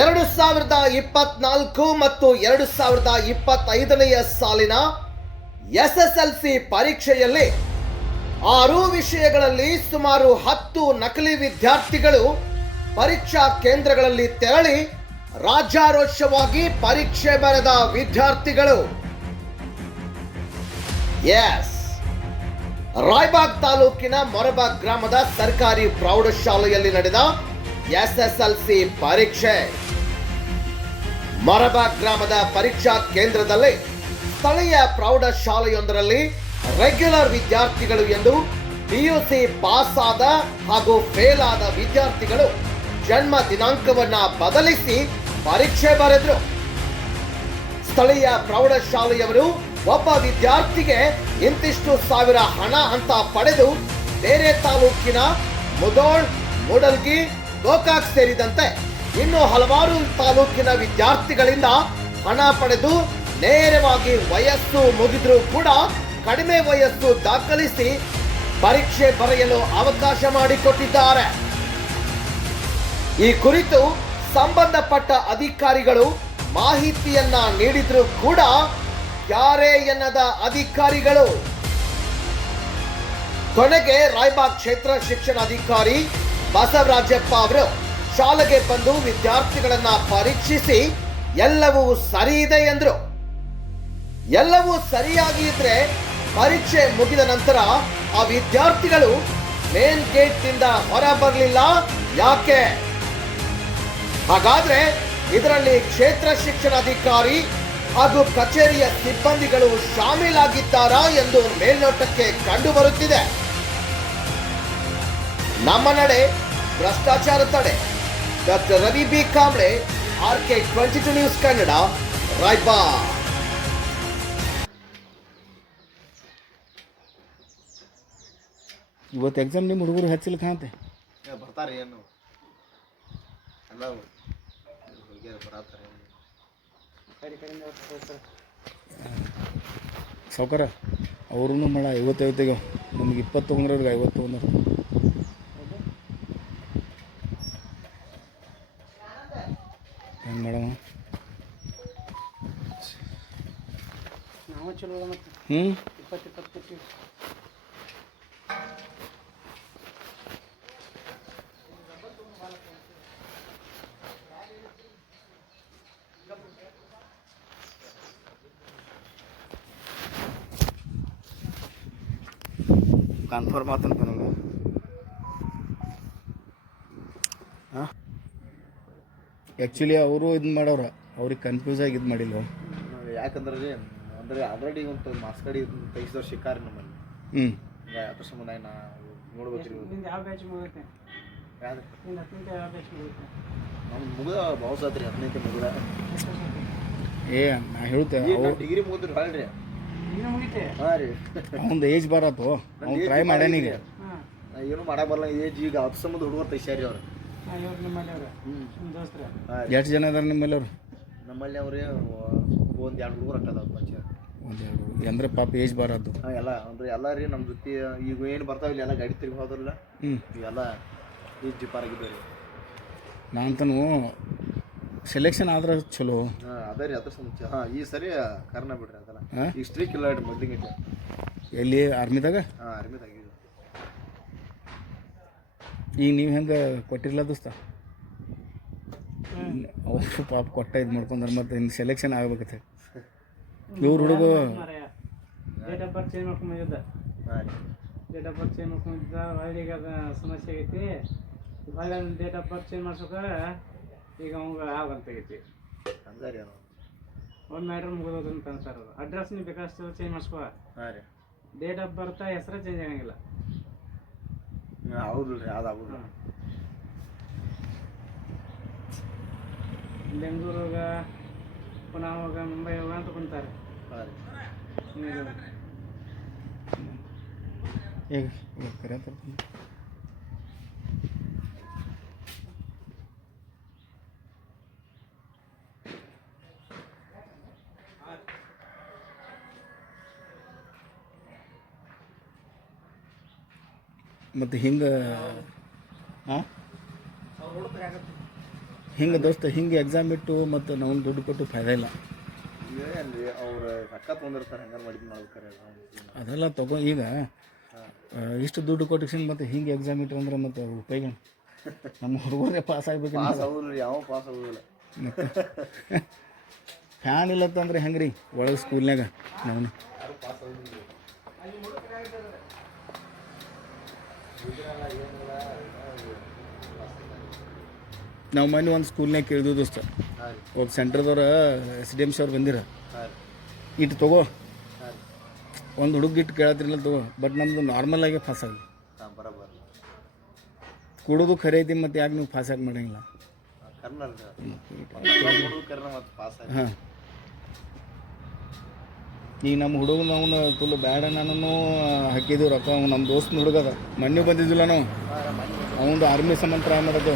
ಎರಡು ಸಾವಿರದ ಇಪ್ಪತ್ನಾಲ್ಕು ಮತ್ತು ಎರಡು ಸಾವಿರದ ಇಪ್ಪತ್ತೈದನೆಯ ಸಾಲಿನ ಎಸ್ ಎಸ್ ಎಲ್ ಸಿ ಪರೀಕ್ಷೆಯಲ್ಲಿ ಆರು ವಿಷಯಗಳಲ್ಲಿ ಸುಮಾರು ಹತ್ತು ನಕಲಿ ವಿದ್ಯಾರ್ಥಿಗಳು ಪರೀಕ್ಷಾ ಕೇಂದ್ರಗಳಲ್ಲಿ ತೆರಳಿ ರಾಜ್ಯಾರೋಷವಾಗಿ ಪರೀಕ್ಷೆ ಬರೆದ ವಿದ್ಯಾರ್ಥಿಗಳು. ಎಸ್. ರಾಯ್ಬಾಗ್ ತಾಲೂಕಿನ ಮೊರಬಾಗ್ ಗ್ರಾಮದ ಸರ್ಕಾರಿ ಪ್ರೌಢಶಾಲೆಯಲ್ಲಿ ನಡೆದ ಎಸ್ಎಸ್ಎಲ್ಸಿ ಪರೀಕ್ಷೆ. ಮರಬಾ ಗ್ರಾಮದ ಪರೀಕ್ಷಾ ಕೇಂದ್ರದಲ್ಲಿ ಸ್ಥಳೀಯ ಪ್ರೌಢಶಾಲೆಯೊಂದರಲ್ಲಿ ರೆಗ್ಯುಲರ್ ವಿದ್ಯಾರ್ಥಿಗಳು ಎಂದು ಪಿಯುಸಿ ಪಾಸ್ ಆದ ಹಾಗೂ ಫೇಲ್ ಆದ ವಿದ್ಯಾರ್ಥಿಗಳು ಜನ್ಮ ದಿನಾಂಕವನ್ನ ಬದಲಿಸಿ ಪರೀಕ್ಷೆ ಬರೆದ್ರು. ಸ್ಥಳೀಯ ಪ್ರೌಢಶಾಲೆಯವರು ಒಬ್ಬ ವಿದ್ಯಾರ್ಥಿಗೆ ಇಂತಿಷ್ಟು ಸಾವಿರ ಹಣ ಅಂತ ಪಡೆದು ಬೇರೆ ತಾಲೂಕಿನ ಮುದೋಳ್, ಮೂಡಲ್ಗಿ ಗೋಕಾಕ್ ಸೇರಿದಂತೆ ಇನ್ನು ಹಲವಾರು ತಾಲೂಕಿನ ವಿದ್ಯಾರ್ಥಿಗಳಿಂದ ಹಣ ಪಡೆದು ನೇರವಾಗಿ ವಯಸ್ಸು ಮುಗಿದ್ರೂ ಕೂಡ ಕಡಿಮೆ ವಯಸ್ಸು ದಾಖಲಿಸಿ ಪರೀಕ್ಷೆ ಬರೆಯಲು ಅವಕಾಶ ಮಾಡಿಕೊಟ್ಟಿದ್ದಾರೆ. ಈ ಕುರಿತು ಸಂಬಂಧಪಟ್ಟ ಅಧಿಕಾರಿಗಳು ಮಾಹಿತಿಯನ್ನ ನೀಡಿದ್ರು ಕೂಡ ಯಾರೇ ಎನ್ನದ ಅಧಿಕಾರಿಗಳು. ಕೊನೆಗೆ ರಾಯಬಾಗ್ ಕ್ಷೇತ್ರ ಶಿಕ್ಷಣಾಧಿಕಾರಿ ಬಸವರಾಜಪ್ಪ ಅವರು ಶಾಲೆಗೆ ಬಂದು ವಿದ್ಯಾರ್ಥಿಗಳನ್ನ ಪರೀಕ್ಷಿಸಿ, ಎಲ್ಲವೂ ಸರಿ ಇದೆ ಎಂದರು. ಎಲ್ಲವೂ ಸರಿಯಾಗಿ ಇದ್ರೆ ಪರೀಕ್ಷೆ ಮುಗಿದ ನಂತರ ಆ ವಿದ್ಯಾರ್ಥಿಗಳು ಮೇನ್ ಗೇಟ್ನಿಂದ ಹೊರ ಬರಲಿಲ್ಲ. ಯಾಕೆ? ಹಾಗಾದ್ರೆ ಇದರಲ್ಲಿ ಕ್ಷೇತ್ರ ಶಿಕ್ಷಣಾಧಿಕಾರಿ ಹಾಗೂ ಕಚೇರಿಯ ಸಿಬ್ಬಂದಿಗಳು ಶಾಮೀಲಾಗಿದ್ದಾರಾ ಎಂದು ಮೇಲ್ನೋಟಕ್ಕೆ ಕಂಡು ಬರುತ್ತಿದೆ ನಮ್ಮ ನಡೆ ಭ್ರಷ್ಟಾಚಾರ ತಡೆ. Doctor Ravi B. Kamble R K twenty two news Kannada Raybag ಇವತ್ತು ಎಕ್ಸಾಮ್ ನಿಮ್ಮ ಹುಡುಗರು ಹಚ್ಚಿಲ್ಲ ಏ, ಬರ್ತಾರೆ ಏನು? ಎಲ್ಲ ಬರತ್ತಾರೆ. ಸಾವ್ಕಾರ ಅವ್ರೂ ಮಾಡ ಐವತ್ತೈವತ್ತಿಗೆ ನಮ್ಗೆ ಇಪ್ಪತ್ತು ತೊಗೊಂಡ್ರವ್ರಿಗೆ ಐವತ್ತು ತೊಗೊಂಡ್ರು ಹೆಂಗೆ ಮಾಡಮ್ಮ ನಾವು ಚಲೋ ಅದ ಮತ್ತೆ ಹ್ಞೂ ಕನ್ಫರ್ಮ್ ಆತಂತ ನನಗೆ. ಹಾಂ? ಆ್ಯಕ್ಚುಲಿ ಅವರು ಇದು ಮಾಡವ್ರ ಅವ್ರಿಗೆ ಕನ್ಫ್ಯೂಸ್ ಆಗಿ ಇದು ಮಾಡಿಲ್ಲ ಯಾಕಂದ್ರೆ ಅಂದ್ರೆ ಆಲ್ರೆಡಿ ಒಂದು ಮಾಸ್ಕಡಿ ತೆಗಿಸಿದವ್ರು ಶಿಕಾರಿ ನಮ್ಮಲ್ಲಿ. ಹ್ಞೂ ಈಗ ಅದ್ರ ಸಂಬಂಧ ನಾವು ನೋಡ್ಬೇಕ್ರಿ ಯಾವ ಬ್ಯಾಚ್ ಮುಗುತ್ತೆ ನಮ್ದು ಮುಗಿದ ಬಾವು ಆತ್ರಿ ಹದಿನೈದು ಮುಗಿದ ಏ ನಾ ಹೇಳ್ತೆ ಈಗ ಡಿಗ್ರಿ ಮುಗಿದ್ರಿ ಹೇಳ್ರಿ. ನೀನು ಮುಗಿತೆ ಹಾಂ ರೀ. ಅವ್ನ್ದು ಏಜ್ ಬರತ್ತು? ಅವ್ನು ಟ್ರೈ ಮಾಡ್ಯಾನ ಈಗ. ನಾ ಏನು ಮಾಡಕ್ ಬರಲ್ಲ ಏಜ್ ಈಗ ಅದ್ರ ಸಂಬಂಧ ಹುಡುಗರು ತೈಸಾರಿ ಅವ್ರು. ಎಷ್ಟು ಜನ ಅದಾರ ನಿಮ್ಮಲ್ಲಿ ಅವ್ರು? ನಮ್ಮಲ್ಲಿ ಅವ್ರಿ ಒಂದು ಎರಡು ಹುಡುಗರು ಹಾಕದ ಪರಿಚಯ ಒಂದು ಅಂದರೆ ಪಾಪ ಏಜ್ ಬಾರದು. ಹಾಂ ಎಲ್ಲ ಅಂದ್ರೆ ಎಲ್ಲ ರೀ ನಮ್ಮ ಜೊತೆ ಈಗ ಏನು ಬರ್ತಾವಿಲ್ಲ ಎಲ್ಲ ಗಾಡಿ ತಿರುಗಿ ಹೋದ್ರಲ್ಲ ಹ್ಞೂ ಇವೆಲ್ಲ ಈ ಜಿಪ್ಪಾರಾಗಿದ್ದಾವೆ ರೀ ನಾನಂತನು ಸೆಲೆಕ್ಷನ್ ಆದ್ರೆ ಚಲೋ. ಹಾಂ ಅದೇ ರೀ ಅದ್ರ ಸಂಬಂಧ. ಹಾಂ ಈ ಸರಿ ಕಾರಣ ಬಿಡ್ರಿ ಅದೆಲ್ಲ. ಹಾಂ? ಈಗ ಸ್ಟ್ರೀಕ್ ಇಲ್ಲ ರೀ ಮೊದ್ಲಿಗೆ ಎಲ್ಲಿ ಆರ್ಮಿದಾಗ? ಹಾಂ ಆರ್ಮಿದಾಗ ಈಗ ನೀವು ಹೆಂಗೆ ಕೊಟ್ಟಿರಲ್ಲ ದೋಸ್ತ? ಅವ್ರು ಪಾಪ ಕೊಟ್ಟ ಇದು ಮಾಡ್ಕೊಂಡ್ರೆ ಮತ್ತೆ ಇನ್ನು ಸೆಲೆಕ್ಷನ್ ಆಗ್ಬೇಕತ್ತೆ. ಇವ್ರು ಹುಡುಗ. ಡೇಟ್ ಆಫ್ ಬರ್ತ್ ಚೇಂಜ್ ಮಾಡ್ಕೊಂಡು ಬಂದಿದ್ದ. ಹಾಂ ರೀ ಡೇಟ್ ಆಫ್ ಬರ್ತ್ ಚೇಂಜ್ ಮಾಡ್ಕೊಂಡಿದ್ದ ಈಗ ಅದ ಸಮಸ್ಯೆ ಆಗೈತಿ. ಹೊಳ್ಳಿ ಡೇಟ್ ಆಫ್ ಬರ್ತ್ ಚೇಂಜ್ ಮಾಡ್ಸೋಕೆ ಈಗ ಅವಂಗ ರೀ ಅದು ಒಂದು ಮ್ಯಾಟ್ರ್ ಮುಗಿದೋದು ಅಂತ ಅಂತಾರೆ ಅವ್ರು ಅಡ್ರೆಸ್ ನೀವು ಬೇಕಾದಷ್ಟು ಚೇಂಜ್ ಮಾಡಿಸ್ಕೋ. ಹಾಂ ರೀ ಡೇಟ್ ಆಫ್ ಬರ್ತ್ ಹೆಸರೇ ಚೇಂಜ್ ಆಗಂಗಿಲ್ಲ. ಹೌದು ರೀ ಅದು ಬೆಂಗಳೂರಾಗ ಪುನಃ ಹೋಗ ಮುಂಬೈ ಹೋಗ ಅಂತ ಕುಂತಾರೆ. ಹಾಂ ರೀ ನೀವು ಈಗ ಈಗ ಕರೆಯತ್ತಾರ ಮತ್ತು ಹಿಂಗೆ ಹಾಂ ಹಿಂಗೆ ದೋಸ್ತ ಹಿಂಗೆ ಎಕ್ಸಾಮ್ ಇಟ್ಟು ಮತ್ತು ನಾವು ದುಡ್ಡು ಕೊಟ್ಟು ಫಾಯ್ದಾ ಇಲ್ಲ ಏನ್ರಿ ಅವ್ರು ರೊಕ್ಕ ತೊಗೊಂಡಿರ್ತಾರೆ ಹಂಗಾರೆ ಮಾಡಿದ್ ಮಾಡ್ಬೇಕಾರೆ ಅದೆಲ್ಲ ತಗೋ ಈಗ ಇಷ್ಟು ದುಡ್ಡು ಕೊಟ್ಟಿಸಿಂದ ಮತ್ತೆ ಹಿಂಗೆ ಎಕ್ಸಾಮ್ ಇಟ್ಟು ಅಂದ್ರೆ ಮತ್ತೆ ಉಪಯೋಗ ನಮ್ಮ ಹುಡುಗರೇ ಪಾಸ್ ಆಗ್ಬೇಕು ಪಾಸ್ ಆಗೋದಿಲ್ಲ ಯಾವ ಪಾಸ್ ಆಗೋದಿಲ್ಲ. ಫ್ಯಾನ್ ಅಂದ್ರೆ ಹೆಂಗೆ ರೀ ಒಳಗೆ ಸ್ಕೂಲ್ನಾಗ ನಾವು ನಾವು ಮೊನ್ನೆ ಒಂದು ಸ್ಕೂಲ್ನಾಗ ಕೇಳಿದ್ವು ದೋಸ್ತ. ಒಬ್ಬ ಸೆಂಟ್ರದವ್ರು ಎಸ್ ಡಿ ಎಂ ಸಿ ಅವ್ರು ಬಂದಿರ. ಇಟ್ಟು ತಗೋ. ಒಂದು ಹುಡುಗ ಇಟ್ಟು ಕೇಳತ್ತಿರಲಿಲ್ಲ ತಗೋ. ಬಟ್ ನಮ್ಮದು ನಾರ್ಮಲ್ ಆಗಿ ಪಾಸ್ ಆಗಲಿ ಕೊಡೋದು ಖರೆ ಐತಿ ಮತ್ತು ಯಾಕೆ ನೀವು ಪಾಸ್ ಆಗಿ. ಮಾಡಂಗಿಲ್ಲ ಹಾಂ. ಈಗ ನಮ್ಮ ಹುಡುಗ ನಾವು ತುಲು ಬ್ಯಾಡ ನಾನು ಹಾಕಿದ್ದೀವಿ ರೊಕ್ಕ. ಅವ್ನು ನಮ್ಮ ದೋಸ್ತನ ಹುಡುಗ ಅದ ಮೊನ್ನೆ ಬಂದಿದ್ದಿಲ್ಲ ನಾವು. ಅವನದು ಆರ್ಮಿ ಸಂಬಂಧ ಟ್ರೈ ಮಾಡೋದು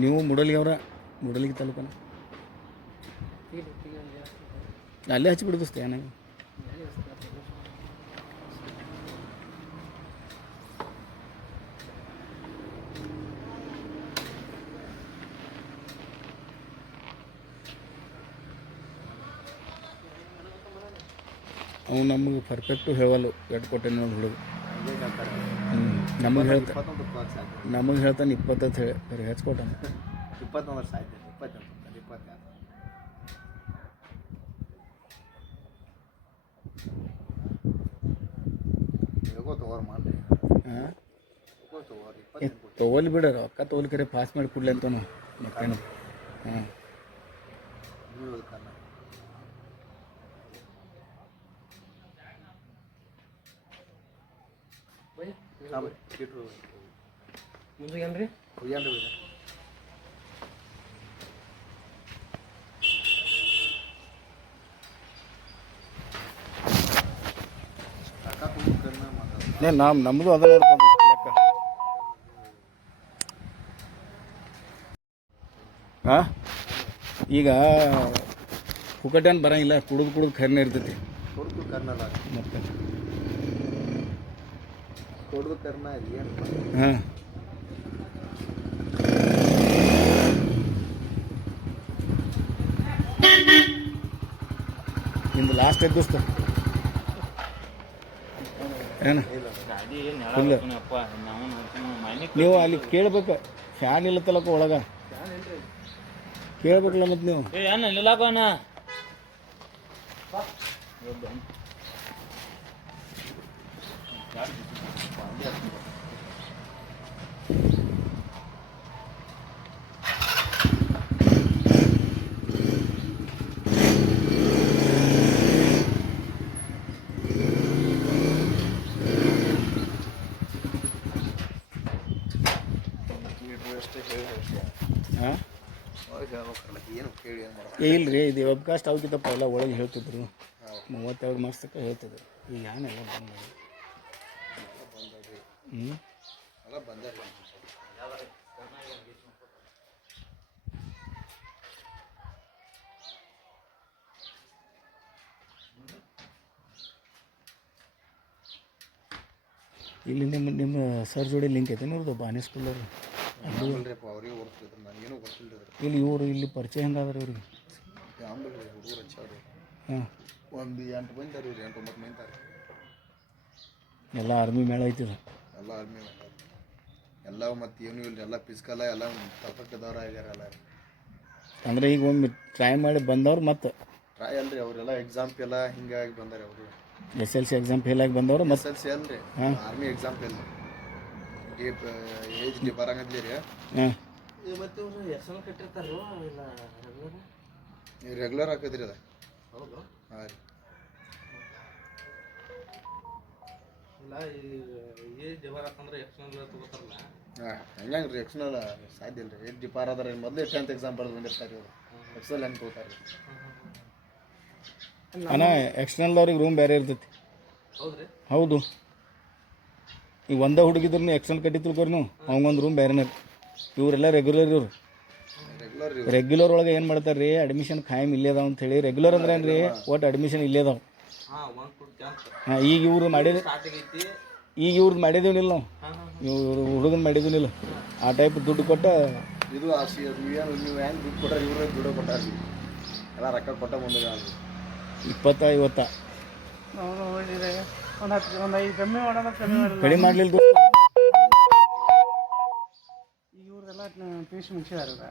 ನೀವು ಮೂಡಲಿಗೆ ಅವರ ಮುಡಲಿಗೆ ತಾಲೂಕನ? ಅಲ್ಲೇ ಹಚ್ಚಿಬಿಡು ದೋಸ್ತ ಏನಾಗ ಅವ್ನು ನಮಗೆ ಪರ್ಫೆಕ್ಟು ಹೇಳಲು ಎಟ್ ಕೊಟ್ಟೆ ನೋಡಿ ಹುಡುಗ. ನಮಗೆ ಹೇಳ್ತಾ ಇಪ್ಪತ್ತೊಂದು ರೂಪಾಯಿ ಸಾಕು ನಮಗೆ ಹೇಳ್ತಾನೆ ಇಪ್ಪತ್ತತ್ತು ಹೇಳಿ ಬರೀ ಹೆಚ್ಚಿಕೊಟ್ಟಾನ ಇಪ್ಪತ್ತೊಂದು ಸಾಯ್ತು ಇಪ್ಪತ್ತೆಂಟು ಅದು ಇಪ್ಪತ್ತೆರಡು ಹೇಗೋ ತಗೋರ್ ಮಾಡ್ರಿ ಹಾಂ? ಹೇಗೋ ತಗೋರ್ ಇಪ್ಪತ್ತೆಂಟು. ಕೊಟ್ಟು ತೊಗೊಲಿ ಬಿಡ ರೊಕ್ಕ ತೊಗೊಲಿ ಕರೆ ಪಾಸ್ ಮಾಡಿ ಕೊಡ್ಲಿ ಅಂತ ಮತ್ತೇನು? ಹಾಂ ಬೀಳೋದು ಕರ್ನ ಹಾಂ ಬೈ ಇಟ್ರು ಮುಂದೆ ಏನ್ರಿ ಒಯ್ಯಾನ್ರಿ ಬೈ ಕಾಕ ತುಂಬ ಕರ್ನ ನಮ್ದು ನಮ್ಮ ನಮ್ಮದು ಅದ ಲೆಕ್ಕ. ಹಾಂ? ಈಗ ಪುಕಟೇನು ಬರಂಗಿಲ್ಲ ಕುಡಿದು ಕುಡಿದು ಕರ್ನೆ ಇರ್ತೈತಿ. ಮತ್ತೆ? ಹಾಂ. ನಿಮ್ದು ಲಾಸ್ಟ್ ದೋಸ್ತ ಏನು? ಫುಲ್ ನೀವು ಅಲ್ಲಿ ಕೇಳ್ಬೇಕು ಫ್ಯಾನ್ ಇಲ್ಲ ತಲಕ ಒಳಗ. ಕೇಳ್ಬೇಕಲ್ಲ ಮತ್ತೆ ನೀವು? ಏನ ನಿಲ್ಲಾಕೋನ ಹಾಂ? ಇಲ್ಲ ಇಲ್ರಿ ಇದು ವೆಬ್ಕಾಸ್ಟ್ ಅವಕ್ಕಿಂತಪ್ಪ ಎಲ್ಲ ಒಳಗೆ ಹೇಳ್ತಿದ್ರು. ಮೂವತ್ತೆರಡು ಮಾರ್ಚ್ ತನಕ ಹೇಳ್ತಿದ್ರು. ಈಗ ಏನೆಲ್ಲ ಬಂದ ಹ್ಞೂ ಇಲ್ಲಿ ನಿಮ್ಮ ನಿಮ್ಮ ಸರ್ ಜೋಡಿ ಲಿಂಕ್ ಐತೆ ನೋಡ್ದು ಬಾನಿ ಸ್ಕೂಲವ್ರು ಇಲ್ಲಿ ಇವರು ಇಲ್ಲಿ ಪರಿಚಯ ಹೆಂಗಾದ್ರೆ ಇವ್ರಿಗೆ? ಹಾಂ. ಒಂದು ಎಂಟು ಮಂದಿ ಅರಿ ರೀ ಎಂಟು ಒಂಬತ್ತು ಮಂದಿ ಅರಿ ಎಲ್ಲ ಆರ್ಮಿ ಮೇಳ ಐತಿ ಎಲ್ಲ ಆರ್ಮಿ ಎಲ್ಲ ಮತ್ತು ಏನು ಇಲ್ಲ ಎಲ್ಲ ಪಿಸ್ಕಲ್ಲ ಎಲ್ಲ ಇದ್ದವ್ರ ಆಗ್ಯಾರ ಎಲ್ಲ. ಅಂದರೆ ಈಗ ಒಮ್ಮೆ ಟ್ರೈ ಮಾಡಿ ಬಂದವ್ರು ಮತ್ತೆ ಟ್ರೈ ಅಲ್ರಿ ಅವರೆಲ್ಲ ಎಕ್ಸಾಮ್ ಎಲ್ಲ ಹಿಂಗಾಗಿ ಬಂದಾರೆ ಅವರು. S L C exam fail ಆಗಿ ಬಂದವರು ಎಸ್ ಎಲ್ ಸಿ ಅಲ್ರಿ. ಆರ್ಮಿ ಎಕ್ಸಾಮ್ ಫೇಲ್ ಡೀಪ್ ಏಜ್ ಡಿ ಬರಂಗದ್ಲಿ ರೀ ಹಾಂ. ಮತ್ತೆ ಹೆಸರು ಕಟ್ಟಿರ್ತಾರೋ ಇಲ್ಲ ರೆಗ್ಯುಲರ್ ಹಾಕಿದ್ರಿ ಅದ? ಹೌದು. ಹಾಂ ರೀ. ಇಲ್ಲ ಈ ಡಿವರ್ ಅಂತಂದ್ರೆ ಎಕ್ಸ್ಟರ್ನಲ್ ತಗೋತಾರಲ್ಲ. ಹಾಂ ಹಂಗಂಗೆ ರೀ ಸಾಧ್ಯ ಇಲ್ಲ ರೀ ಏಜ್ ಡಿಪಾರ್ ಅದಾರ ಮೊದಲೇ ಟೆಂತ್ ಎಕ್ಸಾಮ್ ಬರೆದು ಬಂದಿರ್ತಾರೆ ಇವರು. ಎಕ್ಸಲ್ ಹೆಂಗೆ ತಗೋತಾರೆ? ಅಣ್ಣ ರೂಮ್ ಬೇರೆ ಇರ್ತೈತಿ. ಹೌದ್ರಿ. ಹೌದು. ಈಗ ಒಂದೇ ಹುಡುಗಿದ್ರು ಎಕ್ಸೆಂಟ್ ಕಟ್ಟಿ ತಿಳ್ಕೊರಿ ನೀವು. ಅವಂಗೊಂದು ರೂಮ್ ಬೇರೆನೇ ಇವರೆಲ್ಲ ರೆಗ್ಯುಲರ್ ಇವ್ರು. ರೆಗ್ಯುಲರ್ ಒಳಗೆ ಏನು ಮಾಡ್ತಾರೆ ರೀ ಅಡ್ಮಿಷನ್ ಖಾಯಂ ಇಲ್ಲೇ ಅದಾವ ಅಂತ ಹೇಳಿ. ರೆಗ್ಯುಲರ್ ಅಂದ್ರೆ ಏನು ರೀ ಒಟ್ಟು ಅಡ್ಮಿಷನ್ ಇಲ್ಲೇ ಅದಾವ. ಹಾಂ ಈಗ ಇವ್ರು ಮಾಡಿದ ಈಗ ಇವ್ರದ್ದು ಮಾಡಿದೇವನಿಲ್ಲ ನಾವು. ಇವ್ರು ಹುಡುಗನ ಮಾಡಿದೇವನಿಲ್ಲ ಆ ಟೈಪ್ ದುಡ್ಡು ಕೊಟ್ಟ ಇದು ಆಸೆ ಅದು ಏನು ನೀವು ಹೆಂಗೆ ದುಡ್ಡು ಕೊಟ್ಟಾರ ಇವ್ರೇ ದುಡ್ಡು ಕೊಟ್ಟಾರ ಎಲ್ಲ ರೊಕ್ಕ ಕೊಟ್ಟ ಮುಂದೆ ಇಪ್ಪತ್ತ ಐವತ್ತ? ಒಂದು ಹತ್ತು ಒಂದು ಐದು ಕಮ್ಮಿ ಮಾಡೋಣ ಕಮ್ಮಿ ಮಾಡಲ್ಲ ಕಡಿಮೆ ಮಾಡ್ಲಿಲ್ಲ ದೋಸ್ತ ಈಗ ಇವ್ರದೆಲ್ಲ ಪಿ ಯು ಸಿ ಮುಗಿಸಿದಾರೆ ಇವ್ರು.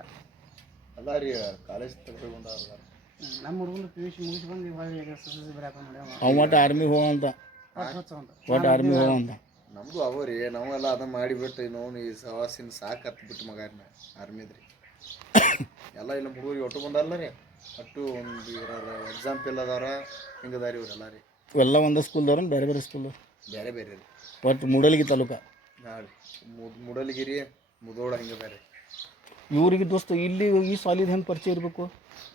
ಅಲ್ಲ ರೀ ಕಾಲೇಜ್ ತಗೊಂಡವ್ರ ಹ್ಮ್. ನಮ್ಮ ಹುಡುಗನು ಪಿ ಯು ಸಿ ಮುಗಿಸಿ ಬಂದು ಇವಾಗ ಈಗ ಎಸ್ ಎಸ್ ಎಲ್ ಸಿ ಬರೆಯಕ ಮಾಡ್ಯಾವ ಅವ ಒಟ್ಟು ಆರ್ಮಿ ಹೋಗಂತ ಒಟ್ಟು ಹೊಚ್ಚ ಅಂತ ಒಟ್ಟು ಆರ್ಮಿ ಹೋಗಂತ ನಮ್ದು ಅವ ರೀ ನಾವೆಲ್ಲ ಅದನ್ನ ಮಾಡಿಬಿಟ್ಟು ನೋವು ಈ ಸವಾಸಿನ ಸಾಕು ಹತ್ತು ಬಿಟ್ಟು ಮಗ ಆರ್ಮಿದ್ರಿ ಎಲ್ಲ ಇಲ್ಲ ಹುಡುಗರಿಗೆ ಒಟ್ಟು ಬಂದಲ್ಲ ರೀ. ಅಟ್ಟು ಒಂದು ಎಕ್ಸಾಮ್ ಫೇಲ್ ಅದಾರ ಹಿಂಗದಾರಿ ಇವ್ರೆಲ್ಲ ರೀ. ಎಲ್ಲ ಒಂದೇ ಸ್ಕೂಲ್ದವ್ರ ಬೇರೆ ಬೇರೆ ಸ್ಕೂಲ್ ಬೇರೆ ಬೇರೆ ರೀ. ಒಟ್ಟು ಮೂಡಲ್ಗಿ ತಾಲೂಕ. ಮೂಡಲಗಿರಿ ಮುದೋಡ ಮುದೋಳ ಬೇರೆ. ಇವ್ರಿಗೆ ದೋಸ್ತ ಇಲ್ಲಿ ಈ ಸಾಲಿದ ಹೆಂಗೆ ಪರಿಚಯ ಇರಬೇಕು?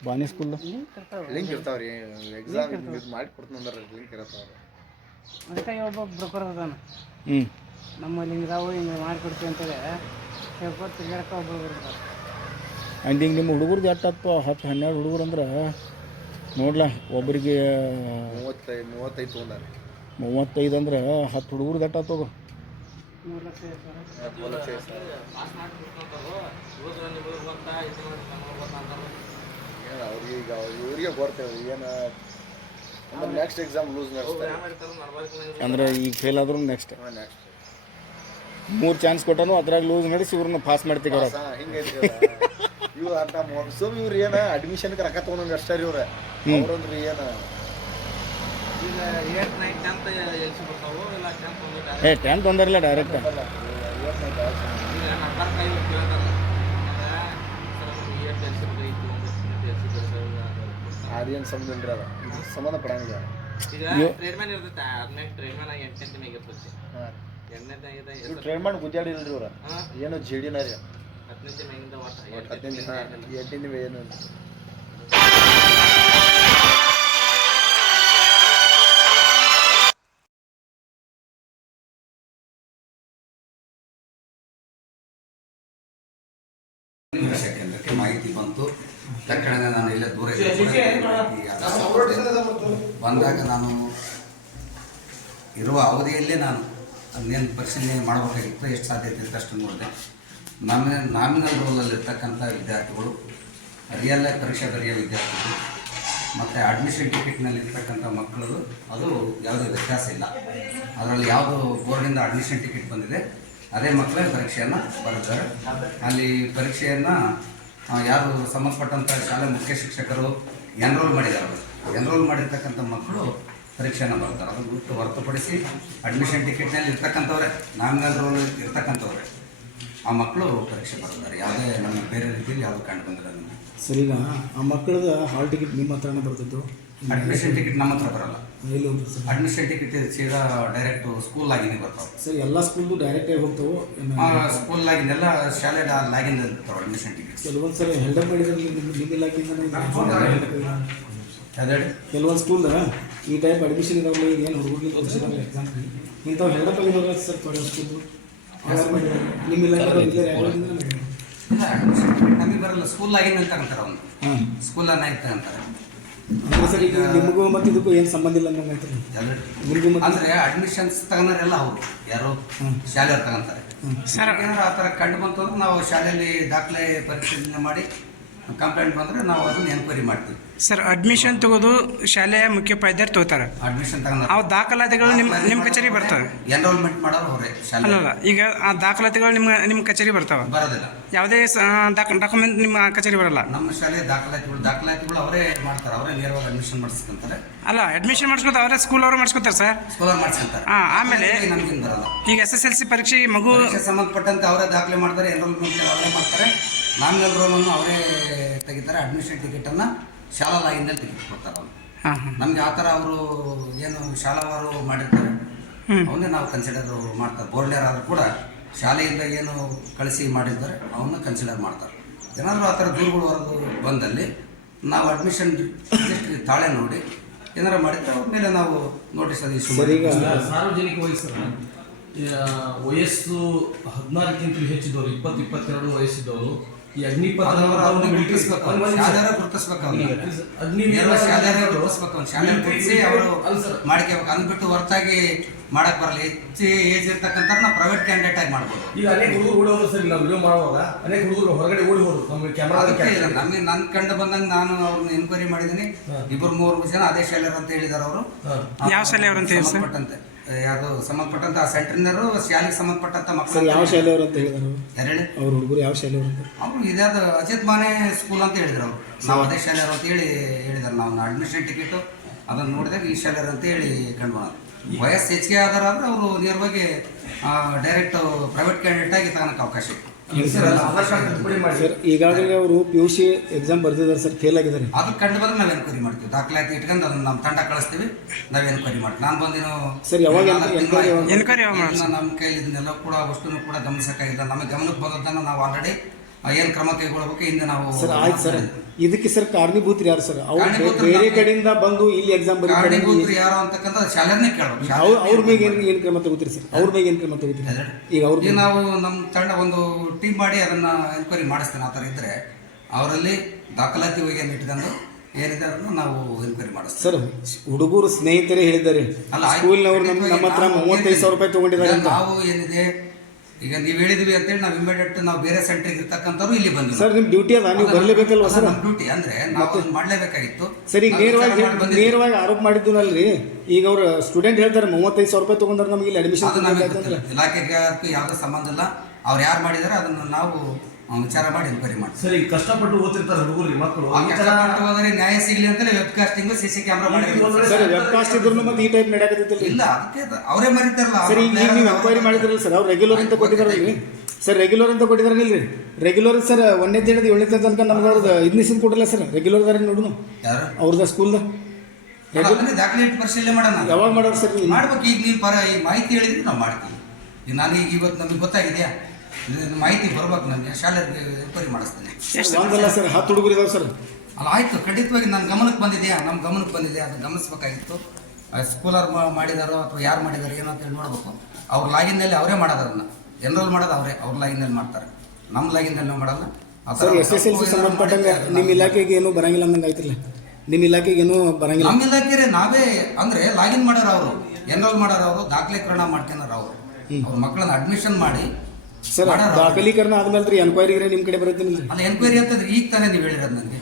ಬಾನಿ ಸ್ಕೂಲ್ ಲಿಂಕ್ ರೀ. ಎಕ್ಸಾಮ್ ಇದು ಮಾಡಿ ಕೊಡ್ತಂದ್ರೆ ಲಿಂಕ್ ಇರತ್ತಾವ ಅದಕ್ಕೆ ಒಬ್ಬ ಬ್ರೋಕರ್ ಅದಾನ. ಹ್ಞೂ ನಮ್ಮಲ್ಲಿ ಹಿಂಗೆ ಇದಾವು ಹಿಂಗೆ ಮಾಡಿಕೊಡ್ತೀವಿ ಅಂತೇಳಿ ಹೇಳ್ಕೊಟ್ಟು ತಿರ್ಗಾಡಕ್ಕೆ ಒಬ್ಬರು ಬರ್ತಾರೆ ಅಂಡ್ ಹಿಂಗೆ ನಿಮ್ಮ ಹುಡುಗರ್ದು ಎಷ್ಟು ಹತ್ತು ಹತ್ತು ಹನ್ನೆರಡು ಹುಡುಗರು ಅಂದ್ರೆ ನೋಡ್ಲಾ ಒಬ್ಬರಿಗೆ ಮೂವತ್ತೈದು ಮೂವತ್ತೈದು ತೊಗೊಂಡಾರಿ. ಮೂವತ್ತೈದು ಅಂದ್ರೆ ಹತ್ತು ಹುಡುಗರು ದಟ್ಟ ತಗೋ ಅವ್ರಿಗೆ ಈಗ ಇವ್ರಿಗೆ ಬರ್ತೇವೆ ಏನು ನೆಕ್ಸ್ಟ್ ಎಕ್ಸಾಮ್ ಲೂಸ್ ನಡೆಸ್ತಾರೆ. ಅಂದ್ರೆ ಈಗ ಫೇಲ್ ಆದ್ರೂ ನೆಕ್ಸ್ಟ್ ನೆಕ್ಸ್ಟ್ ಮೂರು ಚಾನ್ಸ್ ಕೊಟ್ಟನು ಅದ್ರಾಗ ಲೂಸ್ ನಡೆಸಿ ಇವ್ರನ್ನ ಪಾಸ್ ಮಾಡ್ತೀವಿ ಅವ್ರ. ಹಿಂಗೈತಿ ಇವ್ ಅಂತ ಇವ್ರು ಏನ ಅಡ್ಮಿಷನ್ಗೆ ರೊಕ್ಕ ತೊಗೊಂಡಂಗೆ ಅಷ್ಟೇ ರೀ ಇವ್ರ. ಅವ್ರಂದ್ರಿ ಏನ. ಏ ಟೆಂತ್ ಒಂದರಲ್ಲ ಡೈರೆಕ್ಟ್ ಅದೇನು ಸಂಬಂಧ ಇಲ್ರಿ ಅದ. ಸಂಬಂಧ ಪಡಂಗಿಲ್ಲ. ಈಗ ಟ್ರೇಡ್ಮ್ಯಾನ್ ಇರ್ತೈತೆ ಟ್ರೇಡ್ಮ್ಯಾನ್ ಆಗಿ ಎಂಟನೇ ಮ್ಯಾಗ ಇರ್ತೈತಿ. ಹಾಂ. ಇವ್ರು ಟ್ರೈನ್ ಮಾಡಿ ಗುದ್ದಾಡಿಲ್ರಿ ಇವ್ರ. ಏನೋ ಜೇಡಿನ ರೀ? ಹತ್ತನೇ ದಿನ ಎಂಟಿನ ಏನು ಕೇಂದ್ರಕ್ಕೆ ಮಾಹಿತಿ ಬಂತು. ತಕ್ಷಣ ನಾನು ಇಲ್ಲ ದೂರ ಬಂದಾಗ ನಾನು ಇರುವ ಅವಧಿಯಲ್ಲೇ ನಾನು ಅದನ್ನೇನು ಪರಿಶೀಲನೆ ಮಾಡಬೇಕಾಗಿತ್ತು ಎಷ್ಟು ಸಾಧ್ಯತೆ ಇತ್ತು ಅಷ್ಟು ನೋಡಿದೆ. ನಾಮಿನ ನಾಮಿನಲ್ ರೋಲಲ್ಲಿರ್ತಕ್ಕಂಥ ವಿದ್ಯಾರ್ಥಿಗಳು ರಿಯಲ್ ಪರೀಕ್ಷೆ ಬರೆಯೋ ವಿದ್ಯಾರ್ಥಿಗಳು, ಮತ್ತು ಅಡ್ಮಿಷನ್ ಟಿಕೆಟ್ನಲ್ಲಿರ್ತಕ್ಕಂಥ ಮಕ್ಕಳು, ಅದು ಯಾವುದೇ ವ್ಯತ್ಯಾಸ ಇಲ್ಲ. ಅದರಲ್ಲಿ ಯಾವುದು ಬೋರ್ಡಿಂದ ಅಡ್ಮಿಷನ್ ಟಿಕೆಟ್ ಬಂದಿದೆ, ಅದೇ ಮಕ್ಕಳೇ ಪರೀಕ್ಷೆಯನ್ನು ಬರೆದಿದ್ದಾರೆ. ಅಲ್ಲಿ ಪರೀಕ್ಷೆಯನ್ನು ಯಾರು ಸಂಬಂಧಪಟ್ಟಂಥ ಶಾಲೆ ಮುಖ್ಯ ಶಿಕ್ಷಕರು ಎನ್ರೋಲ್ ಮಾಡಿದ್ದಾರೆ. ಎನ್ರೋಲ್ ಮಾಡಿರ್ತಕ್ಕಂಥ ಮಕ್ಕಳು ಪರೀಕ್ಷೆಯನ್ನು ಬರ್ತಾರೆ. ಅದು ಬಿಟ್ಟು ಹೊರತುಪಡಿಸಿ ಅಡ್ಮಿಷನ್ ಟಿಕೆಟ್ನಲ್ಲಿ ಇರ್ತಕ್ಕಂಥವ್ರೆ ನಾಮಿನಲ್ ರೋಲ್ ಇರ್ತಕ್ಕಂಥವ್ರೆ ಆ ಮಕ್ಕಳು ಪರೀಕ್ಷೆ ಬರ್ತಾರೆ ಯಾವುದೇ ನಮ್ಮ ಬೇರೆ ರೀತಿಯಲ್ಲಿ ಯಾವುದು ಕಂಡು ನಮಗೆ ಸರ್ ಈಗ ಆ ಮಕ್ಕಳದ ಹಾಲ್ ಟಿಕೆಟ್ ನಿಮ್ಮ ಹತ್ರನೇ ಬರ್ತಿತ್ತು ಅಡ್ಮಿಷನ್ ಟಿಕೆಟ್ ನಮ್ಮ ಹತ್ರ ಬರಲ್ಲ. ಎಲ್ಲಿ ಹೋಗ್ತದೆ ಸರ್? ಅಡ್ಮಿಷನ್ ಟಿಕೆಟ್ ಸೀದಾ ಡೈರೆಕ್ಟ್ ಸ್ಕೂಲ್ ಆಗಿನೇ ಬರ್ತಾವೆ. ಸರ್ ಎಲ್ಲ ಸ್ಕೂಲ್ದು ಡೈರೆಕ್ಟಾಗಿ ಹೋಗ್ತಾವೆ? ಸ್ಕೂಲ್ ಆಗಿನೆಲ್ಲ ಶಾಲೆ ಲಾಗಿನ್ ಇರ್ತಾವೆ ಅಡ್ಮಿಷನ್ ಟಿಕೆಟ್ ಕೆಲವೊಂದ್ಸರಿ ಹೆಲ್ಡಪ್ ಮಾಡಿದ್ರೆ ನಿಮ್ಮ ಇಲಾಖೆಯಿಂದ ಅದೇಳಿ ಕೆಲವೊಂದು ಸ್ಕೂಲ್ ಈ ಟೈಪ್ ಅಡ್ಮಿಷನ್ ಇದಾವೆ ಏನು ಹುಡುಗರಿಗೆ ತೋರಿಸಿದಾರೆ ಎಕ್ಸಾಮ್ ಇಂಥವು ಹೆಂಗಪ್ಪ ಇದಾವೆ ಸರ್ ತೊಡೆ ಸ್ಕೂಲ್ದು ನಿಮ್ಮ ಇಲಾಖೆ ಇಲ್ಲ ಅಡ್ಮಿಷನ್ ಟಿಕೆಟ್ ನಮಗೆ ಬರಲ್ಲ ಸ್ಕೂಲ್ ಆಗಿನ ಅಂತ ಅಂತಾರೆ ಅವನು ಸ್ಕೂಲ್ ಅನ್ನಾಯ್ತು ಅಂತಾರೆ. ಸರ್ ಈಗ ನಿಮಗೂ ಮತ್ತು ಇದಕ್ಕೂ ಏನು ಸಂಬಂಧ ಇಲ್ಲ ಅನ್ನಂಗೆ ಆಯ್ತು ನಿಮಗೂ ಅಂದ್ರೆ ಅಡ್ಮಿಷನ್ಸ್ ತಗೊಂಡಾರೆಲ್ಲ ಅವರು. ಯಾರು ಶಾಲೆಯವ್ರು ತಗೊಂತಾರೆ. ಏನಾದ್ರು ಆ ಥರ ಕಂಡು ಬಂತು ಅಂದ್ರೆ ನಾವು ಶಾಲೆಯಲ್ಲಿ ದಾಖಲೆ ಪರಿಶೀಲನೆ ಮಾಡಿ ಕಂಪ್ಲೇಂಟ್ ಬಂದರೆ ನಾವು ಅದನ್ನ ಎನ್ಕ್ವೈರಿ ಮಾಡ್ತೀವಿ. ಸರ್ ಅಡ್ಮಿಷನ್ ತಗೋದು ಶಾಲೆಯ ಮುಖ್ಯೋಪಾಧ್ಯಾಯರು ತಗೋತಾರೆ. ಅಡ್ಮಿಷನ್ ತಗೊಂಡ. ಅವು ದಾಖಲಾತಿಗಳು ನಿಮ್ಮ ನಿಮ್ಮ ಕಚೇರಿ ಬರ್ತವೆ. ಎನ್ರೋಲ್ಮೆಂಟ್ ಮಾಡೋರು ಶಾಲೆ ಅಲ್ಲಲ್ಲ ಈಗ ಆ ದಾಖಲಾತಿಗಳು ನಿಮ್ಮ ನಿಮ್ಮ ಕಚೇರಿ ಬರ್ತವೆ. ಬರೋದಿಲ್ಲ. ಯಾವುದೇ ಡಾಕ್ಯುಮೆಂಟ್ ನಿಮ್ಮ ಕಚೇರಿ ಬರಲ್ಲ. ನಮ್ಮ ಶಾಲೆ ದಾಖಲಾತಿಗಳು ದಾಖಲಾತಿಗಳು ಅವರೇ ಮಾಡ್ತಾರೆ ಅವರೇ ನೇರವಾಗಿ ಅಡ್ಮಿಷನ್ ಮಾಡಿಸ್ಕೊಂತಾರೆ. ಅಲ್ಲ ಅಡ್ಮಿಷನ್ ಮಾಡಿಸ್ಕೊತ ಅವರೇ ಸ್ಕೂಲ್ ಅವರು ಮಾಡಿಸ್ಕೊತಾರೆ ಸರ್. ಸ್ಕೂಲಲ್ಲಿ ಮಾಡಿಸ್ಕೊಂತಾರೆ. ಹಾಂ ಆಮೇಲೆ ನಮಗಿನ್ ಬರಲ್ಲ. ಈಗ ಎಸ್ ಎಸ್ ಎಲ್ ಸಿ ಪರೀಕ್ಷೆ ಮಗು ಪರೀಕ್ಷೆ ಸಂಬಂಧಪಟ್ಟಂತೆ ಅವರೇ ದಾಖಲೆ ಮಾಡ್ತಾರೆ ಎನ್ರೋಲ್ಮೆಂಟ್ ಅವರೇ ಮಾಡ್ತಾರೆ. ನಾಮಿನಲ್ ರೋಲನ್ನು ಅವರೇ ತೆಗಿತಾರೆ ಅಡ್ಮಿಷನ್ ಟಿಕೆಟನ್ನು ಶಾಲಾ ಲಾಗಿಂದಲ್ಲಿ ತೆಗೆದುಕೊಡ್ತಾರೆ ಕೊಡ್ತಾರೆ ಅವ್ರು ನಮ್ಗೆ ಆ ಥರ ಅವರು ಏನು ಶಾಲಾವಾರು ಮಾಡಿರ್ತಾರೆ. ಅವನ್ನೇ ನಾವು ಕನ್ಸಿಡರ್ ಮಾಡ್ತಾರೆ. ಬೋರ್ಡ್ಲೇರ್ ಆದರೂ ಕೂಡ ಶಾಲೆಯಿಂದ ಏನು ಕಳಿಸಿ ಮಾಡಿದ್ದಾರೆ ಅವನ್ನ ಕನ್ಸಿಡರ್ ಮಾಡ್ತಾರೆ. ಏನಾದರೂ ಆ ಥರ ದೂರುಗಳು ಹೊರಗು ಬಂದಲ್ಲಿ ನಾವು ಅಡ್ಮಿಷನ್ ತಾಳೆ ನೋಡಿ ಏನಾರು ಮಾಡಿದ್ರೆ ಅವ್ರ ಮೇಲೆ ನಾವು ನೋಟಿಸ್ ಅದು ಇಶ್ಯೂ ಸರ್ ಈಗ ಆ, ವಯಸ್ಸು ಹದಿನಾರಕ್ಕಿಂತ ಹೆಚ್ಚಿದವರು ಇಪ್ಪತ್ತು ಇಪ್ಪತ್ತೆರಡು ವಯಸ್ಸಿದ್ದವರು. ಈ ಅಗ್ನಿಪಥ ಅದನ್ನ ಅವ್ರನ್ನ ಗುರುತಿಸ್ಬೇಕು ಅವ್ರು. ಶಾಲೆಯವ್ರೇ ಗುರುತಿಸ್ಬೇಕು ಅವ್ರನ್ನ. ನೇರವಾಗಿ ಶಾಲೆಯವ್ರೇ ಗುರುತಿಸ್ಬೇಕು ಅವ್ನು. ಶಾಲೆಯವ್ರೇ ಗುರುತಿಸಿ ಅವರು ಮಾಡ್ಕೋಬೇಕು. ಅಂದ್ಬಿಟ್ಟು ಹೊರತಾಗಿ ಮಾಡಕ್ ಬರಲ್ಲ. ಹೆಚ್ಚು ಏಜ್ ಇರ್ತಕ್ಕಂಥ ನಾವು ಪ್ರೈವೇಟ್ ಕ್ಯಾಂಡಿಡೇಟ್ ಆಗಿ ಮಾಡ್ಬೋದು. ಈಗ ಅನೇಕ ಹುಡುಗರು ಓಡಿ ಹೋದ್ರು ಸರ್ ನಾವು ವಿಡಿಯೋ ಮಾಡುವಾಗ. ಅನೇಕ ಹುಡುಗರು ಹೊರಗಡೆ ಓಡಿ ಹೋದ್ರು. ನಮ್ಮ ಕ್ಯಾಮ್ರಾ ಅದಕ್ಕೆ ಇಲ್ಲ, ನಮಗೆ ನನ್ ಕಂಡು ಬಂದಂಗ ನಾನು ಅವ್ರನ್ನ ಎನ್ಕ್ವೈರಿ ಮಾಡಿದ್ದೀನಿ ಇಬ್ಬರು ಮೂರು ಜನ ಅದೇ ಶಾಲೆಯವರು ಅಂತ ಹೇಳಿದಾರೆ ಅವರು. ಯಾವ ಶಾಲೆಯವರು ಅಂತ ಹೇಳಿ ಸರ್? ಸಂಬಂಧಪಟ್ಟಂತೆ. ಯಾವುದು ಸಂಬಂಧಪಟ್ಟಂತ ಸೆಂಟ್ರಿನರು ಶಾಲೆಗೆ ಸಂಬಂಧಪಟ್ಟಂತ ಮಕ್ಕಳು ಯಾವ ಶಾಲೆಯವರು ಅಂತ ಹೇಳಿದ್ರು ಯಾರು ಹೇಳಿ? ಅವ್ರ ಹುಡುಗರು ಯಾವ ಶಾಲೆಯವರು ಅಂತ? ಅವರು ಇದ್ಯಾವುದು ಅಜಿತ್ ಮಾನೆ ಸ್ಕೂಲ್ ಅಂತ ಹೇಳಿದ್ರು ಅವರು. ನಾವು ಅದೇ ಶಾಲೆಯವರು ಅಂತ ಹೇಳಿ ಹೇಳಿದ್ರು. ನಾವು ಅಡ್ಮಿಷನ್ ಟಿಕೆಟು ಅದನ್ನು ನೋಡಿದಾಗ ಈ ಶಾಲೆಯವರು ಅಂತ ಹೇಳಿ ಕಂಡು ವಯಸ್ಸು ಹೆಚ್ಚಿಗೆ ಆದಾರ ಅಂದ್ರೆ ಅವರು ನೇರವಾಗಿ ಡೈರೆಕ್ಟ್ ಪ್ರೈವೇಟ್ ಕ್ಯಾಂಡಿಡೇಟ್ ಆಗಿ ತಗೊಳಕ್ಕೆ ಅವಕಾಶ ಇತ್ತು. ಸರ್ ಈಗಾಗಲೇ ಅವರು ಪಿ ಯು ಸಿ ಎಕ್ಸಾಮ್ ಬರ್ದಿದ್ದಾರೆ ಸರ್ ಫೇಲ್ ಆಗಿದ್ದಾರೆ. ಅದು ಕಂಡು ಬಂದ್ರೆ ನಾವು ಎನ್ಕ್ವೈರಿ ಮಾಡ್ತೀವಿ. ದಾಖಲಾತಿ ಇಟ್ಕೊಂಡು ಅದನ್ನ ನಮ್ಮ ತಂಡ ಕಳಿಸ್ತೀವಿ ನಾವು ಎನ್ಕ್ವೈರಿ ಮಾಡ್ತೀವಿ. ನಾನು ಬಂದಿನ ಸರ್, ಯಾವಾಗ ಎನ್ಕ್ವೈರಿ? ನಮ್ಮ ಕೈಲಿ ಇದನ್ನೆಲ್ಲ ಕೂಡ ವಸ್ತುನು ಕೂಡ ಗಮನಿಸಕ್ಕಾಗಿಲ್ಲ. ನಮಗೆ ಗಮನಕ್ಕೆ ಬರೋದನ್ನ ನಾವು ಆಲ್ರೆಡಿ ಏನು ಕ್ರಮ ಕೈಗೊಳ್ಳಬೇಕು ಹಿಂದೆ ನಾವು ಸರ್ ಆಯ್ತು ಸರ್. ಇದಕ್ಕೆ ಸರ್ ಕಾರಣೀಭೂತರು ಯಾರು ಸರ್? ಅವ್ರು ಬೇರೆ ಕಡೆಯಿಂದ ಬಂದು ಇಲ್ಲಿ ಎಕ್ಸಾಮ್ ಕಾರಣೀಭೂತರು ಯಾರು ಅಂತಕ್ಕಂಥ ಶಾಲೆನೇ ಕೇಳಬೇಕು ಅವ್ರ ಅವ್ರ ಮೇಲೆ ಏನು ಏನು ಕ್ರಮ ತಗೋತೀರಿ ಸರ್? ಅವ್ರ ಮೇಲೆ ಏನು ಕ್ರಮ ತಗೋತೀರಿ? ಈಗ ಅವ್ರಿಗೆ ನಾವು ನಮ್ಮ ತಂಡ ಒಂದು ಟೀಮ್ ಮಾಡಿ ಅದನ್ನ ಎನ್ಕ್ವೈರಿ ಮಾಡಿಸ್ತೇನೆ ಆ ಥರ ಇದ್ದರೆ ಅವರಲ್ಲಿ ದಾಖಲಾತಿ ಹೋಗಿ ಇಟ್ಕೊಂಡು ಏನಿದೆ ಅದನ್ನು ನಾವು ಎನ್ಕ್ವೈರಿ ಮಾಡಿಸ್ತೇವೆ. ಸರ್ ಹುಡುಗರು ಸ್ನೇಹಿತರೇ ಹೇಳಿದ್ದಾರೆ. ಅಲ್ಲ, ಸ್ಕೂಲ್ನವರು ನಮ್ಮ ಹತ್ರ ಮೂವತ್ತೈದು ಸಾವಿರ ರೂಪಾಯಿ ತಗೊಂಡಿದ್ದಾರೆ ನಾವು ಏನಿದೆ ಈಗ ನೀವು ಹೇಳಿದ್ವಿ ಅಂತೇಳಿ ನಾವು ಇಮಿಡಿಯೇಟ್ ನಾವು ಬೇರೆ ಸೆಂಟ್ರಿಗೆ ಇರ್ತಕ್ಕಂಥವ್ರು ಇಲ್ಲಿ ಬಂದ್ವಿ ಸರ್ ನಿಮ್ಮ ಡ್ಯೂಟಿ ಅದ ನೀವು ಬರಲೇಬೇಕಲ್ವಾ ಸರ್? ನಮ್ಮ ಡ್ಯೂಟಿ ಅಂದ್ರೆ ನಾವು ಅದನ್ನ ಮಾಡ್ಲೇಬೇಕಾಗಿತ್ತು. ಸರ್ ಈಗ ನೇರವಾಗಿ ನೇರವಾಗಿ ಆರೋಪ ಮಾಡಿದ್ನಲ್ರಿ. ಈಗ ಅವರು ಸ್ಟೂಡೆಂಟ್ ಹೇಳ್ತಾರೆ ಮೂವತ್ತೈದು ಸಾವಿರ ರೂಪಾಯಿ ತಗೊಂಡ್ರೆ ನಮಗೆ ಇಲ್ಲಿ ಅಡ್ಮಿಷನ್ ಅದು ನಮಗೆ ಇಲಾಖೆಗೆ ಯಾವ್ದು ಸಂಬಂಧ ಇಲ್ಲ. ಅವ್ರು ಯಾರು ಮಾಡಿದಾರೆ ಅದನ್ನು ನಾವು ವಿಚಾರ ಮಾಡಿ ಎನ್ಕ್ವೈರಿ ಮಾಡಿ. ಸರಿ ಈಗ ಕಷ್ಟಪಟ್ಟು ಓದ್ತಿರ್ತಾರೆ ಹುಡುಗರು ಮಕ್ಕಳು ಆ ಕಷ್ಟಪಟ್ಟು ಹೋದರೆ ನ್ಯಾಯ ಸಿಗ್ಲಿ ಅಂತಲೇ webcasting C C camera ಮಾಡಿ ಸರ್ ವೆಬ್ ಕಾಸ್ಟ್ ಇದ್ರು ಮತ್ತೆ ಈ ಟೈಪ್ ನಡೆಯಕತ್ತೈತಿಲ್ಲ ಇಲ್ಲ ಅದಕ್ಕೆ ಅವರೇ ಮರಿತಾರಲ್ಲ ಸರ್ ಈಗ ನೀವು ಎನ್ಕ್ವೈರಿ ಮಾಡಿದ್ರಲ್ಲ ಸರ್ ಅವ್ರು ರೆಗ್ಯುಲರ್ ಅಂತ ಕೊಟ್ಟಿದಾರಲ್ರಿ ಸರ್ ರೆಗ್ಯುಲರ್ ಅಂತ ಕೊಟ್ಟಿದಾರಲ್ರಿ ರೆಗ್ಯುಲರ್ ಸರ್ ಒಂದನೇ ದಿನದ ಏಳನೇ ತನಕ ನಮ್ಗೆ ಅವ್ರದ್ದು ಕೊಟ್ಟಿಲ್ಲ ಸರ್ ರೆಗ್ಯುಲರ್ ದಾರ ನೋಡುನು. ಅವ್ರದ ಅವ್ರದ್ದು ಸ್ಕೂಲ್ದ ದಾಖಲೆ ಇಟ್ಟು ಪರಿಶೀಲನೆ ಮಾಡೋಣ. ಯಾವಾಗ ಮಾಡೋರು ಸರ್ ಮಾಡ್ಬೇಕು ಈಗ ನೀವು ಪರ ಈ ಮಾಹಿತಿ ಹೇಳಿದ್ರೆ ನಾವು ಮಾಡ್ತೀವಿ. ಈಗ ನಾನು ಈಗ ಇವತ್ತು ನಮ್ಗೆ ಗೊತ್ತಾಗಿದೆಯಾ? ಇದು ಮಾಹಿತಿ ಬರ್ಬೇಕು ನನಗೆ ಶಾಲೆ ಎನ್ಕ್ವೈರಿ ಮಾಡಿಸ್ತೇನೆ. ಒಂದಲ್ಲ ಸರ್? ಹತ್ತು ಹುಡುಗರು ಇದಾವೆ ಸರ್. ಅಲ್ಲ ಆಯಿತು ಖಂಡಿತವಾಗಿ ನನ್ನ ಗಮನಕ್ಕೆ ಬಂದಿದೆಯಾ? ನಮ್ಮ ಗಮನಕ್ಕೆ ಬಂದಿದೆ ಅದು ಗಮನಿಸ್ಬೇಕಾಗಿತ್ತು. ಸ್ಕೂಲರ್ ಮಾಡಿದಾರೋ ಅಥವಾ ಯಾರು ಮಾಡಿದಾರೋ ಏನೋ ಅಂತ ಹೇಳಿ ನೋಡ್ಬೇಕು. ಅವ್ರ ಲಾಗಿನಲ್ಲಿ ಅವರೇ ಮಾಡೋದು ಅದನ್ನು. ಎನ್ರೋಲ್ ಮಾಡೋದು ಅವರೇ ಅವ್ರ ಲಾಗಿನಲ್ಲಿ ಮಾಡ್ತಾರೆ. ನಮ್ಮ ಲಾಗಿನಲ್ಲಿ ನಾವು ಮಾಡಲ್ಲ. Sir S S L C ಸಂಬಂಧಪಟ್ಟಂಗೆ ನಿಮ್ಮ ಇಲಾಖೆಗೆ ಏನೂ ಬರಂಗಿಲ್ಲ ಅಂದಂಗೆ ಆಯ್ತಿಲ್ಲ ನಿಮ್ಮ ಇಲಾಖೆಗೆ ಏನೂ ಬರಂಗಿಲ್ಲ? ನಮ್ಮ ಇಲಾಖೆ ನಾವೇ ಅಂದ್ರೆ ಲಾಗಿನ್ ಮಾಡೋರು ಅವರು. ಎನ್ರೋಲ್ ಮಾಡೋರು ಅವರು ದಾಖಲೀಕರಣ ಮಾಡ್ತೀನಾರ ಅವರು. ಅವ್ರ ಮಕ್ಕಳನ್ನ ಅಡ್ಮಿಷನ್ ಮಾಡಿ ಸರ್. ದಾಖಲೀಕರಣ ಆದ್ಮೇಲೆ ಎನ್ಕ್ವೈರಿಗೆ ನಿಮ್ಮ ಕಡೆ ಬರುತ್ತೆ ಅಲ್ಲ ಎನ್ಕ್ವೈರಿ ಅಂತಂದ್ರೆ ಈಗ ತಾನೇ ನೀವು ಹೇಳಿರೋದು ನನಗೆ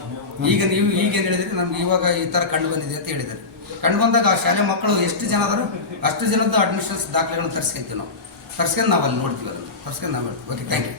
ಈಗ ನೀವು ಈಗ ಏನು ಹೇಳಿದ್ರಿ? ನಮ್ಗೆ ಇವಾಗ ಈ ಥರ ಕಂಡು ಬಂದಿದೆ ಅಂತ ಹೇಳಿದ್ರೆ ಕಂಡು ಬಂದಾಗ ಆ ಶಾಲೆ ಮಕ್ಕಳು ಎಷ್ಟು ಜನ ಅದಾರೋ ಅಷ್ಟು ಜನದ ಅಡ್ಮಿಷನ್ಸ್ ದಾಖಲೆಗಳನ್ನ ತರಿಸ್ಕೊಂತೀವಿ ನಾವು. ತರ್ಸ್ಕೊಂಡು ನಾವು ಅಲ್ಲಿ ನೋಡ್ತೀವಿ ಅದನ್ನು. ತರ್ಸ್ಕೊಂಡು ನಾವು ಓಕೆ ಥ್ಯಾಂಕ್ ಯು